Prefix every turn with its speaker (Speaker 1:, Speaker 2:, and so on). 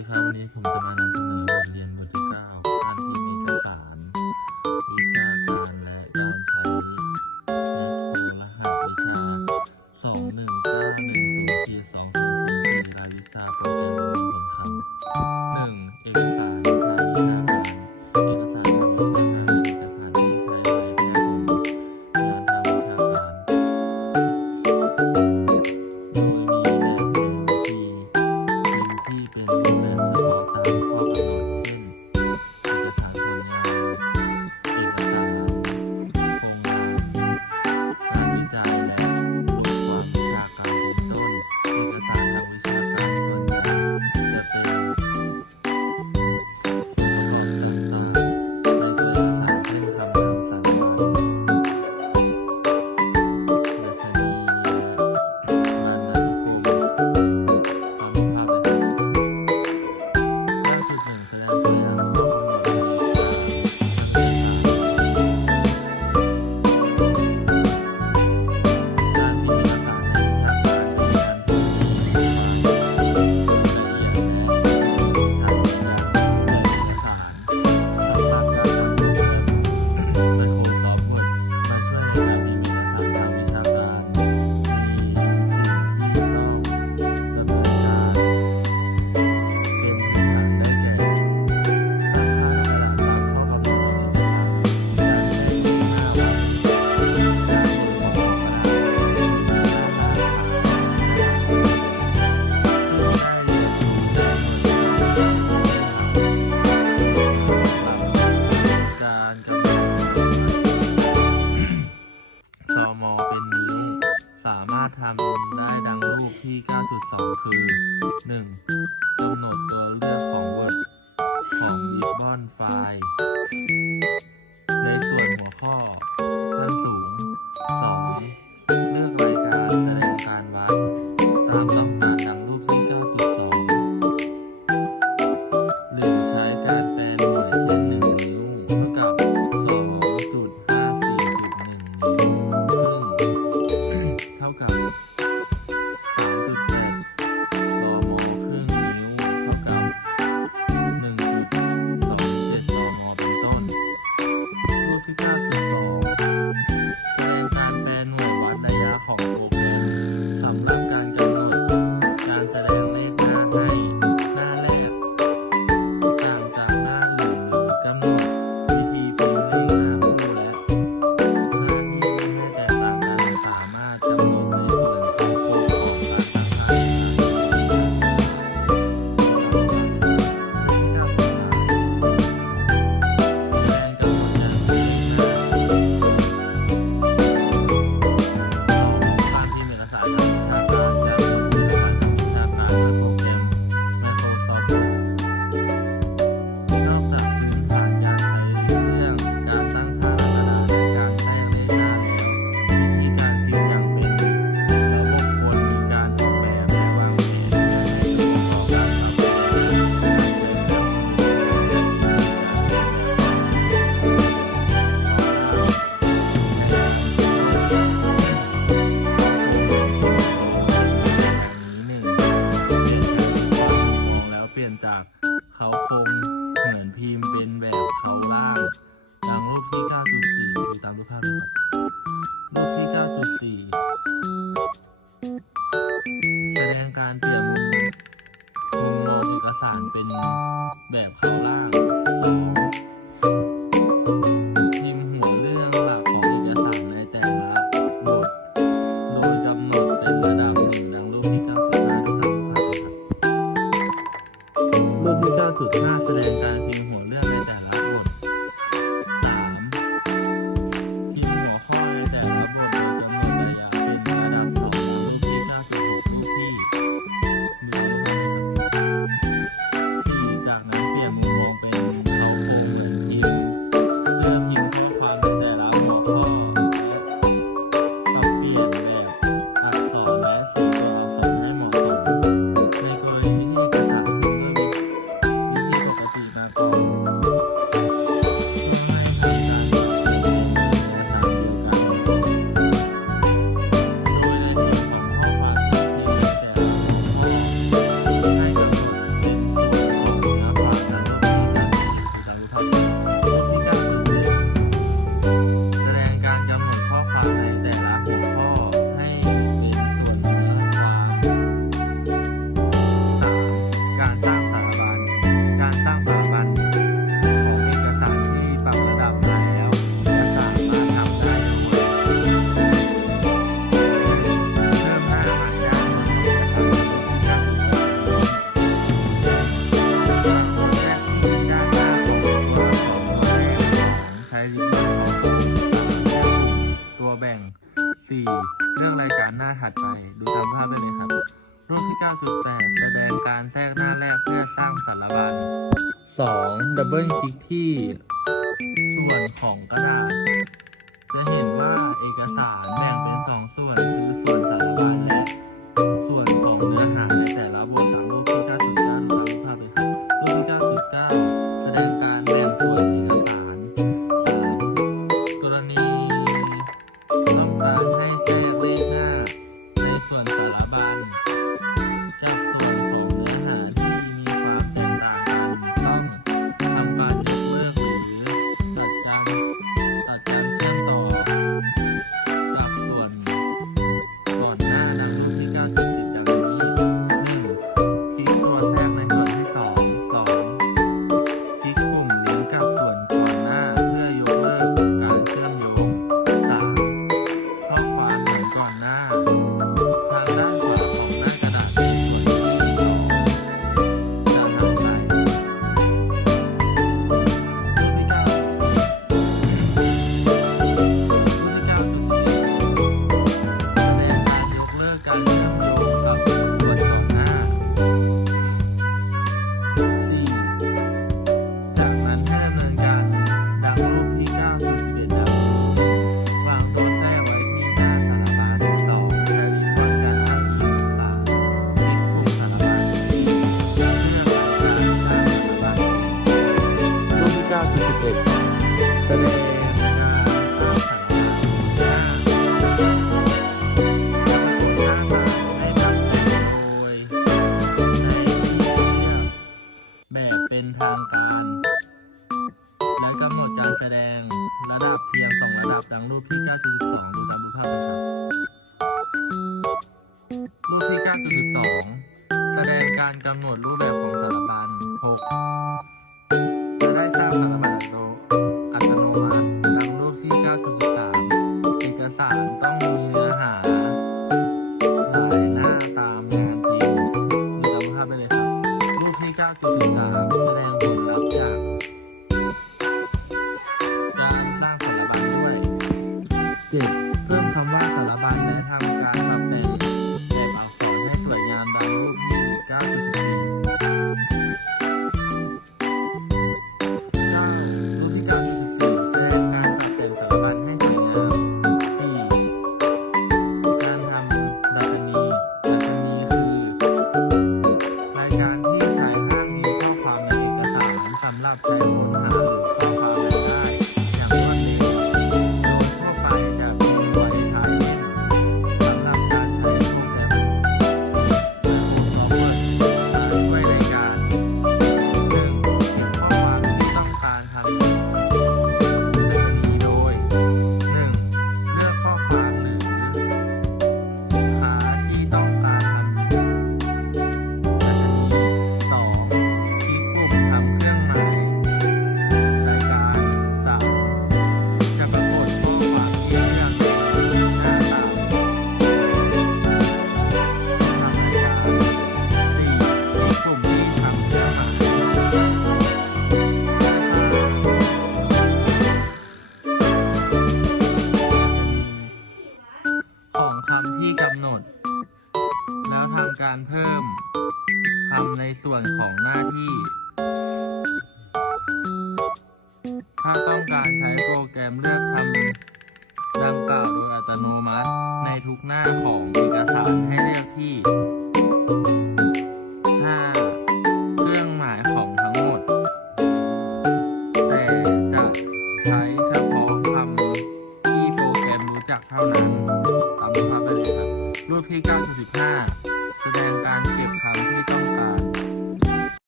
Speaker 1: ีครับวันนี้ผมจะมานำเสนอบทเรียนบทที่ 9 การพิมพ์เอกสารวิชาการและการใช้ไมโครรหัสวิชา 219104 204รายวิชาโปรแกรมคอมพิวเตอร์ครับ 1. เอกสารวิชาวิชาการเอกสารวิชา ทำได้ดังรูปที่ 9.2 คือ 1. กำหนดตัวเลือกของ Word ของริบอนไฟล์ ในส่วนหัวข้อขั้นสูง 2. เลือกรายการแสดงการวัดตามต้ากเขาคงเหมือนพิมพ์เป็นแบบเขาล่างดังรูปที่ 9.4ดูตามรูปภาพรูปรูปที่ 9.4 แสดงการเตรียมมุมมองเอกสารเป็นแบบเขาล่าง 4. เรื่องรายการหน้าถัดไป ดูตามภาพไปเลยครับ รูปที่เก้าจุดแสดงการแทรกหน้าแรกเพื่อสร้างสารบัญ 2. ดับเบิลคลิกที่ ส่วนของกระดาษ จะเห็นว่าเอกสารแบ่งเป็น 2 ส่วน แบ่งเป็นทางการ และกำหนดการแสดงระดับเพียงสองระดับดังรูปที่ 9.2 ดูตามรูปภาพนะครับรูปที่ 9.12 แสดงการกำหนดรูปแบบของสารบัญ 6 คำว่าสารบัญและทางการ ที่กำหนด แล้วทำการเพิ่มคำในส่วนของหน้าที่ ถ้าต้องการใช้โปรแกรมเลือกคำดังกล่าวโดยอัตโนมัติในทุกหน้าของเอกสารให้เลือกที่